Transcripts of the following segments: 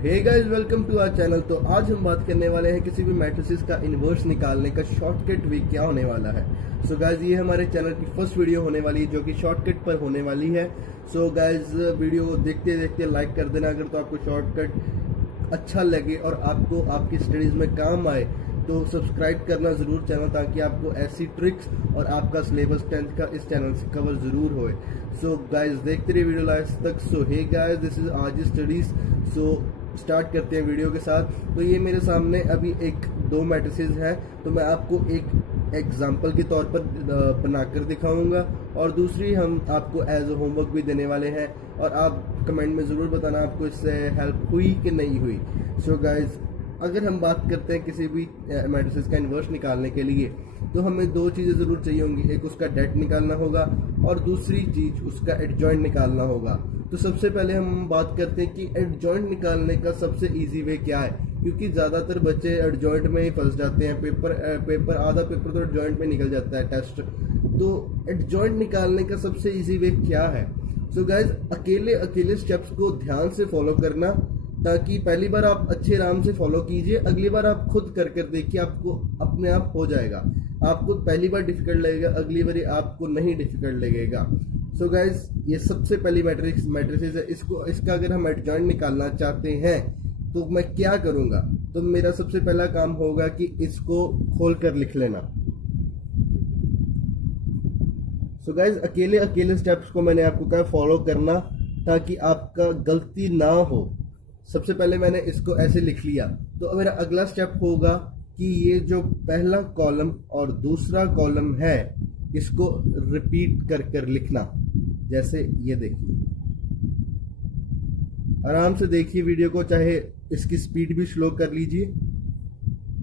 Hey guys, welcome to our channel. तो आज हम बात करने वाले हैं किसी भी मैट्रिसेस का इन्वर्स निकालने का शॉर्टकट वे क्या होने वाला है। सो गाइस, ये हमारे चैनल की फर्स्ट वीडियो होने वाली है जो कि शॉर्टकट पर होने वाली है। सो गाइस, वीडियो को देखते देखते लाइक कर देना अगर तो आपको शॉर्टकट अच्छा लगे और आपको आपकी स्टडीज में काम आए। तो सब्सक्राइब करना ज़रूर चैनल, ताकि आपको ऐसी ट्रिक्स और आपका सिलेबस 10th का इस चैनल से कवर ज़रूर होए। सो गाइस, देखते रहिए वीडियो लास्ट तक। सो हे गाइस, दिस इज आज स्टडीज़। सो स्टार्ट करते हैं वीडियो के साथ। तो ये मेरे सामने अभी दो मैट्रिसेस हैं, तो मैं आपको एक एग्जाम्पल के तौर पर बनाकर दिखाऊंगा और दूसरी हम आपको एज अ होमवर्क भी देने वाले हैं, और आप कमेंट में ज़रूर बताना आपको इससे हेल्प हुई कि नहीं हुई। सो गाइस, अगर हम बात करते हैं किसी भी मैट्रिसेस का इन्वर्स निकालने के लिए, तो हमें दो चीज़ें ज़रूर चाहिए होंगी। एक उसका डेट निकालना होगा और दूसरी चीज़ उसका एडजॉइंट निकालना होगा। तो सबसे पहले हम बात करते हैं कि एडजॉइंट निकालने का सबसे इजी वे क्या है, क्योंकि ज़्यादातर बच्चे एडजॉइंट में ही फंस जाते हैं। पेपर आधा पेपर तो एडजॉइंट में निकल जाता है टेस्ट। तो एडजॉइंट निकालने का सबसे इजी वे क्या है? सो गाइज, अकेले स्टेप्स को ध्यान से फॉलो करना, ताकि पहली बार आप अच्छे आराम से फॉलो कीजिए, अगली बार आप खुद कर देखिए, आपको अपने आप हो जाएगा। आपको पहली बार डिफिकल्ट लगेगा, अगली बार आपको नहीं डिफिकल्ट लगेगा। सो गाइज, ये सबसे पहली मैट्रिसेस है। इसका अगर हम एडजॉइंट निकालना चाहते हैं तो मैं क्या करूंगा? तो मेरा सबसे पहला काम होगा कि इसको खोल कर लिख लेना। सो गाइज, अकेले स्टेप्स को मैंने आपको कहा फॉलो करना, ताकि आपका गलती ना हो। सबसे पहले मैंने इसको ऐसे लिख लिया, तो मेरा अगला स्टेप होगा कि ये जो पहला कॉलम और दूसरा कॉलम है, इसको रिपीट कर लिखना। जैसे ये देखिए, आराम से देखिए वीडियो को, चाहे इसकी स्पीड भी स्लो कर लीजिए।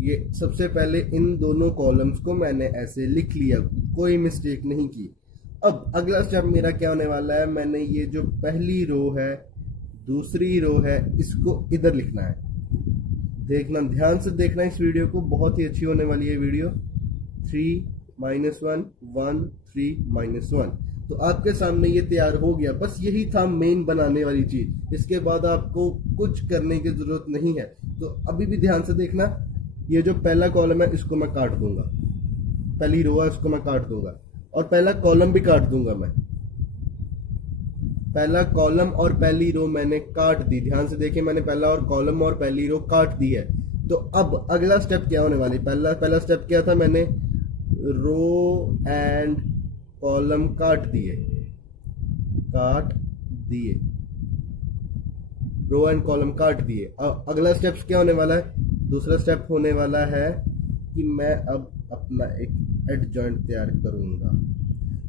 ये सबसे पहले इन दोनों कॉलम्स को मैंने ऐसे लिख लिया, कोई मिस्टेक नहीं की। अब अगला स्टेप मेरा क्या होने वाला है? मैंने ये जो पहली रो है, दूसरी रो है, इसको इधर लिखना है। देखना, ध्यान से देखना इस वीडियो को, बहुत ही अच्छी होने वाली है वीडियो। 3 - 1 1 3 - 1। तो आपके सामने ये तैयार हो गया। बस यही था मेन बनाने वाली चीज। इसके बाद आपको कुछ करने की जरूरत नहीं है। तो अभी भी ध्यान से देखना, ये जो पहला कॉलम है इसको मैं काट दूंगा, पहली रो है उसको मैं काट दूंगा, और पहला कॉलम भी काट दूंगा मैं। पहला कॉलम और पहली रो मैंने काट दी। ध्यान से देखिए, मैंने पहला और कॉलम और पहली रो काट दी है। तो अब अगला स्टेप क्या होने वाली? पहला स्टेप क्या था? मैंने रो एंड कॉलम काट दिए, रो एंड कॉलम काट दिए। अब अगला स्टेप क्या होने वाला है? दूसरा स्टेप होने वाला है कि मैं अब अपना एक एडजॉइंट तैयार करूंगा।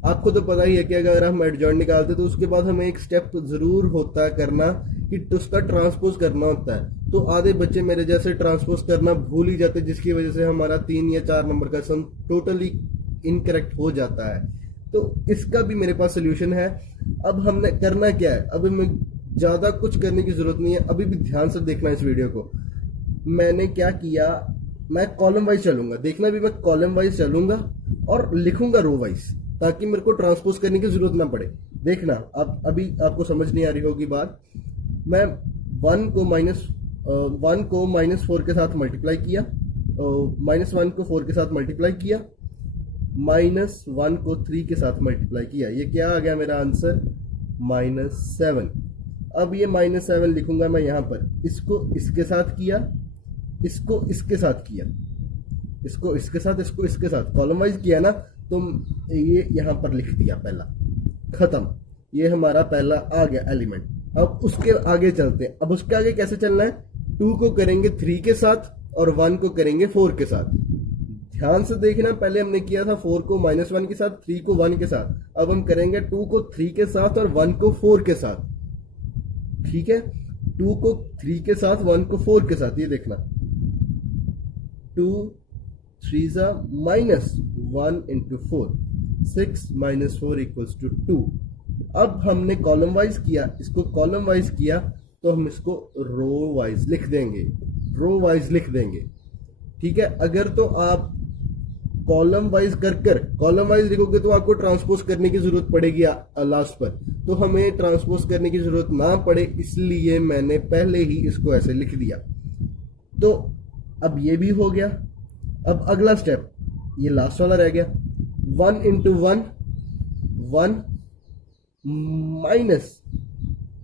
आपको तो पता ही है कि अगर हम एडजॉइंट निकालते तो उसके बाद हमें एक स्टेप जरूर होता है करना, कि उसका ट्रांसपोज करना होता है। तो आधे बच्चे मेरे जैसे ट्रांसपोज करना भूल ही जाते, जिसकी वजह से हमारा 3 या 4 नंबर का सम टोटली इनकरेक्ट हो जाता है। तो इसका भी मेरे पास सोल्यूशन है। अब हमने करना क्या है? अभी मैं ज़्यादा कुछ करने की ज़रूरत नहीं है, अभी भी ध्यान से देखना इस वीडियो को। मैंने क्या किया, मैं कॉलम वाइज चलूंगा। देखना भी, मैं कॉलम वाइज चलूंगा और लिखूंगा रो वाइज, ताकि मेरे को ट्रांसपोज करने की जरूरत ना पड़े। देखना, अब अभी आपको समझ नहीं आ रही होगी बात। मैं 1 को -4 के साथ मल्टीप्लाई किया, -1 को 4 के साथ मल्टीप्लाई किया, -1 को 3 के साथ मल्टीप्लाई किया। ये क्या आ गया मेरा आंसर? -7। अब ये -7 लिखूंगा मैं यहाँ पर। इसको इसके साथ किया, इसको इसके साथ किया, इसको इसके साथ, इसको इसके साथ, कॉलम वाइज किया ना। तो ये यहाँ पर लिख दिया, पहला खत्म। ये हमारा पहला आ गया एलिमेंट। अब उसके आगे चलते हैं। अब उसके आगे कैसे चलना है? 2 को करेंगे 3 के साथ और 1 को करेंगे 4 के साथ। ध्यान से देखना, पहले हमने किया था 4 को -1 के साथ, 3 को 1 के साथ। अब हम करेंगे 2 को 3 के साथ और 1 को 4 के साथ। ठीक है, 2 को 3 के साथ, 1 को 4 के साथ। ये देखना, 2 3 -1 × 4, 6 - 4 = 2। अब हमने कॉलम वाइज किया, इसको कॉलम वाइज किया, तो हम इसको रो वाइज लिख देंगे, ठीक है। अगर तो आप कॉलम वाइज कर कॉलम वाइज लिखोगे तो आपको ट्रांसपोज करने की जरूरत पड़ेगी लास्ट पर, तो हमें ट्रांसपोज करने की जरूरत ना पड़े इसलिए मैंने पहले ही इसको ऐसे लिख दिया। तो अब ये भी हो गया। अब अगला स्टेप, ये लास्ट वाला रह गया, 1 इंटू 1 1 माइनस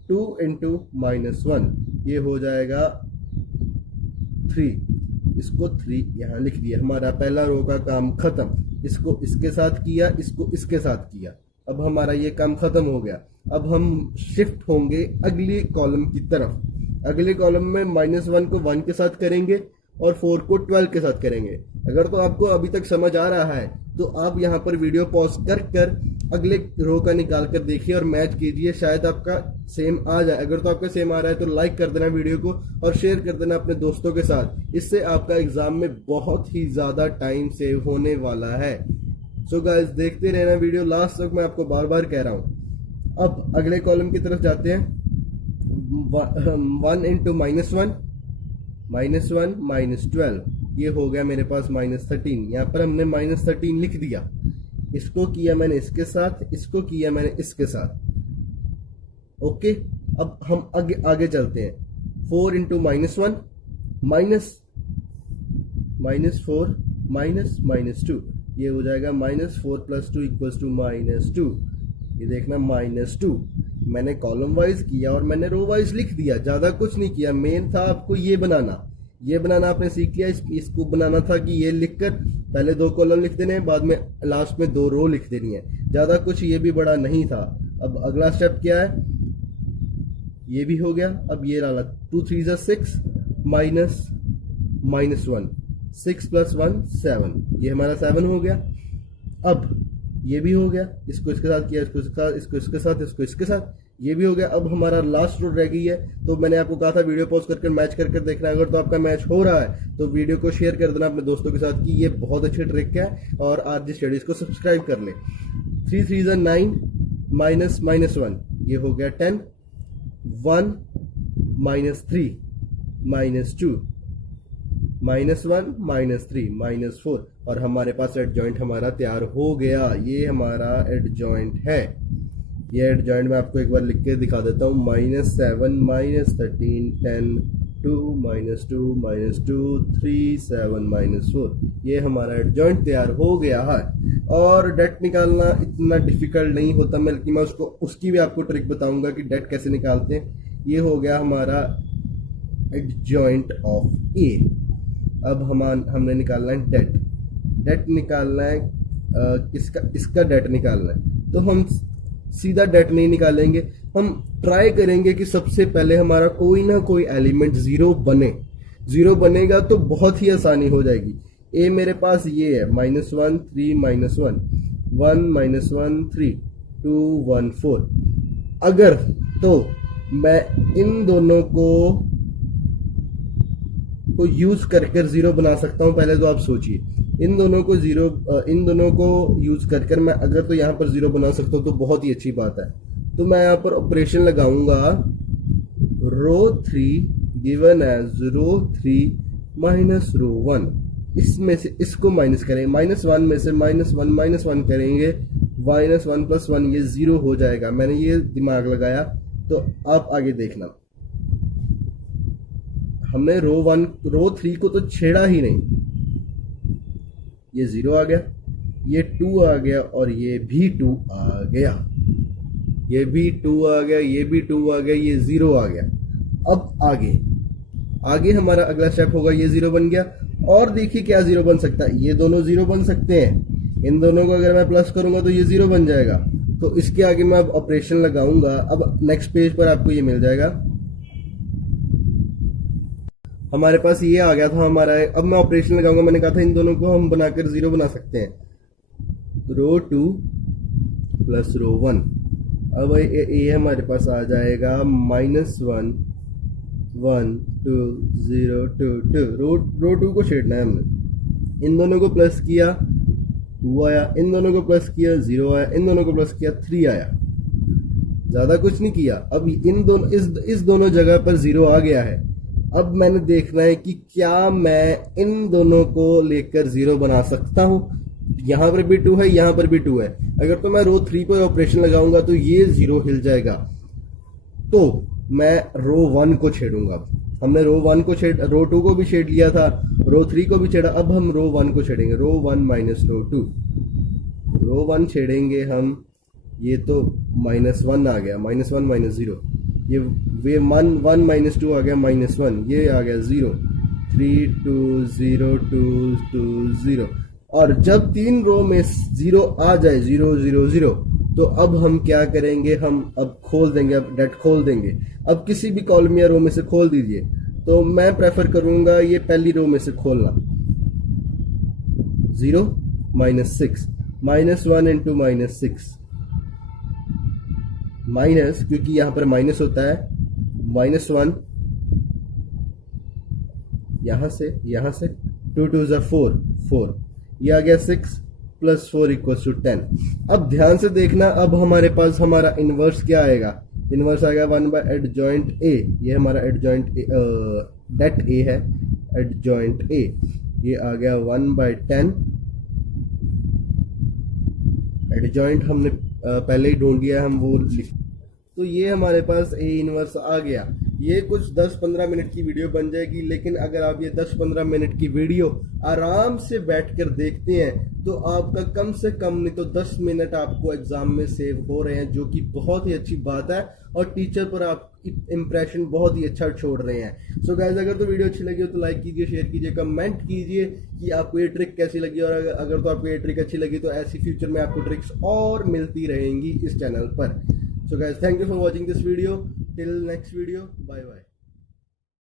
2 इंटू -1, ये हो जाएगा 3। इसको 3 यहां लिख दिया, हमारा पहला रो का काम खत्म। इसको इसके साथ किया, इसको इसके साथ किया, अब हमारा ये काम खत्म हो गया। अब हम शिफ्ट होंगे अगले कॉलम की तरफ। अगले कॉलम में -1 को 1 के साथ करेंगे और 4 को 12 के साथ करेंगे। अगर तो आपको अभी तक समझ आ रहा है तो आप यहाँ पर वीडियो पॉज कर अगले रो का निकाल कर देखिए और मैच कीजिए, शायद आपका सेम आ जाए। अगर तो आपका सेम आ रहा है तो लाइक कर देना वीडियो को और शेयर कर देना अपने दोस्तों के साथ, इससे आपका एग्जाम में बहुत ही ज्यादा टाइम सेव होने वाला है। सो गाइस, देखते रहना वीडियो लास्ट तक, मैं आपको बार बार कह रहा हूँ। अब अगले कॉलम की तरफ जाते हैं। 1 इंटू -1 -12, ये हो गया मेरे पास -13। यहाँ पर हमने -13 लिख दिया। इसको किया मैंने इसके साथ, इसको किया मैंने इसके साथ। ओके, अब हम आगे चलते हैं। 4 इंटू -1 -4 -2, ये हो जाएगा -4 + 2 = -2। ये देखना -2, मैंने कॉलम वाइज किया और मैंने रो वाइज लिख दिया, ज्यादा कुछ नहीं किया। मेन था आपको ये बनाना आपने सीख लिया। इसको बनाना था कि ये लिखकर पहले 2 कॉलम लिख देने हैं, बाद में लास्ट में 2 रो लिख देनी है, ज्यादा कुछ ये भी बड़ा नहीं था। अब अगला स्टेप क्या है, ये भी हो गया। अब ये रहा 2 3 6 -1, 6 + 1 7, ये हमारा 7 हो गया। अब ये भी हो गया, इसको इसके साथ किया, इसको इसके साथ, इसको इसके साथ, ये भी हो गया। अब हमारा लास्ट रो रह गई है। तो मैंने आपको कहा था वीडियो पॉज करके मैच कर देखना। अगर तो आपका मैच हो रहा है तो वीडियो को शेयर कर देना अपने दोस्तों के साथ कि ये बहुत अच्छी ट्रिक है, और आरजी स्टडीज को सब्सक्राइब कर ले। 3 3 = 9 -1, ये हो गया 10। 1 -3 -2 -1 -3 -4, और हमारे पास एडजॉइंट हमारा तैयार हो गया। ये हमारा एडजॉइंट है। ये एडजॉइंट मैं आपको एक बार लिख के दिखा देता हूँ। -7 -13 10 2 -2 3 7 -4, ये हमारा एडजॉइंट तैयार हो गया है। और डेट निकालना इतना डिफिकल्ट नहीं होता, बल्कि मैं उसकी भी आपको ट्रिक बताऊंगा कि डेट कैसे निकालते हैं। ये हो गया हमारा एडजॉइंट ऑफ ए। अब हमने निकालना है डेट निकालना है इसका डेट निकालना है। तो हम सीधा डेट नहीं निकालेंगे, हम ट्राई करेंगे कि सबसे पहले हमारा कोई ना कोई एलिमेंट 0 बने। 0 बनेगा तो बहुत ही आसानी हो जाएगी। ए मेरे पास ये है -1 3 -1 1 -1 3 2 1 4। अगर तो मैं इन दोनों को यूज करके 0 बना सकता हूं। पहले तो आप सोचिए, इन दोनों को यूज कर मैं अगर तो यहाँ पर 0 बना सकता हूँ तो बहुत ही अच्छी बात है। तो मैं यहाँ पर ऑपरेशन लगाऊंगा, रो 3 गिवन एज रो 3 माइनस रो 1, इसमें से इसको माइनस करेंगे, -1 में से -1 करेंगे, -1 + 1 ये 0 हो जाएगा। मैंने ये दिमाग लगाया, तो आप आगे देखना। हमने रो 3 को तो छेड़ा ही नहीं, ये 0 आ गया, ये 2 आ गया, और ये भी 2 आ गया, ये भी 2 आ गया, ये भी 2 आ गया, ये 0 आ गया। अब आगे हमारा अगला स्टेप होगा, ये 0 बन गया। और देखिए क्या 0 बन सकता है, ये दोनों 0 बन सकते हैं। इन दोनों को अगर मैं प्लस करूंगा तो ये 0 बन जाएगा। तो इसके आगे मैं अब ऑपरेशन लगाऊंगा। अब नेक्स्ट पेज पर आपको ये मिल जाएगा। हमारे पास ये आ गया था हमारा। अब मैं ऑपरेशन लगाऊंगा। मैंने कहा था इन दोनों को हम बनाकर 0 बना सकते हैं। रो 2 + रो 1। अब ये हमारे पास आ जाएगा -1 1 2 0 2 2। रो 2 को छेड़ना है हमने। इन दोनों को प्लस किया, 2 आया। इन दोनों को प्लस किया, 0 आया। इन दोनों को प्लस किया, 3 आया। ज्यादा कुछ नहीं किया। अब इस दोनों जगह पर 0 आ गया है। अब मैंने देखना है कि क्या मैं इन दोनों को लेकर 0 बना सकता हूं। यहाँ पर भी 2 है, यहाँ पर भी 2 है। अगर तो मैं रो 3 पर ऑपरेशन लगाऊंगा तो ये 0 हिल जाएगा, तो मैं रो 1 को छेड़ूंगा। हमने रो 1 को रो 2 को भी छेड़ लिया था, रो 3 को भी छेड़ा, अब हम रो 1 को छेड़ेंगे। रो 1 माइनस रो 2, रो 1 छेड़ेंगे हम, ये तो -1 आ गया, -1 -0, ये वे 1 माइनस 2 आ गया -1, ये आ गया 0, 3 2 0 2 2 0। और जब 3 रो में 0 आ जाए, 0 0 0, तो अब हम क्या करेंगे, हम अब खोल देंगे, अब डेट खोल देंगे। अब किसी भी कॉलम या रो में से खोल दीजिए, तो मैं प्रेफर करूंगा ये पहली रो में से खोलना। 0 -6, -1 इंटू -6, माइनस, क्योंकि यहां पर माइनस होता है, -1 यहां से 2 2 4 4, ये आ गया 6 + 4 = 10। अब ध्यान से देखना, अब हमारे पास हमारा इनवर्स क्या आएगा, इनवर्स आ गया 1 बाय एडजॉइंट ए, ये हमारा एडजॉइंट डेट ए है, एडजॉइंट ए, ये आ गया 1 बाय 10। एडजॉइंट हमने पहले ही ढूंढ लिया, हम वो लिख, तो ये हमारे पास ए इनवर्स आ गया। ये कुछ 10-15 मिनट की वीडियो बन जाएगी, लेकिन अगर आप ये 10-15 मिनट की वीडियो आराम से बैठकर देखते हैं तो आपका कम से कम नहीं तो 10 मिनट आपको एग्जाम में सेव हो रहे हैं, जो कि बहुत ही अच्छी बात है, और टीचर पर आप इंप्रेशन बहुत ही अच्छा छोड़ रहे हैं। सो गाइस, अगर तो वीडियो अच्छी लगी हो तो लाइक कीजिए, शेयर कीजिए, कमेंट कीजिए कि आपको ये ट्रिक कैसी लगी, और अगर तो आपको ये ट्रिक अच्छी लगी तो ऐसी फ्यूचर में आपको ट्रिक्स और मिलती रहेंगी इस चैनल पर। So guys, thank you for watching this video. Till next video, bye bye.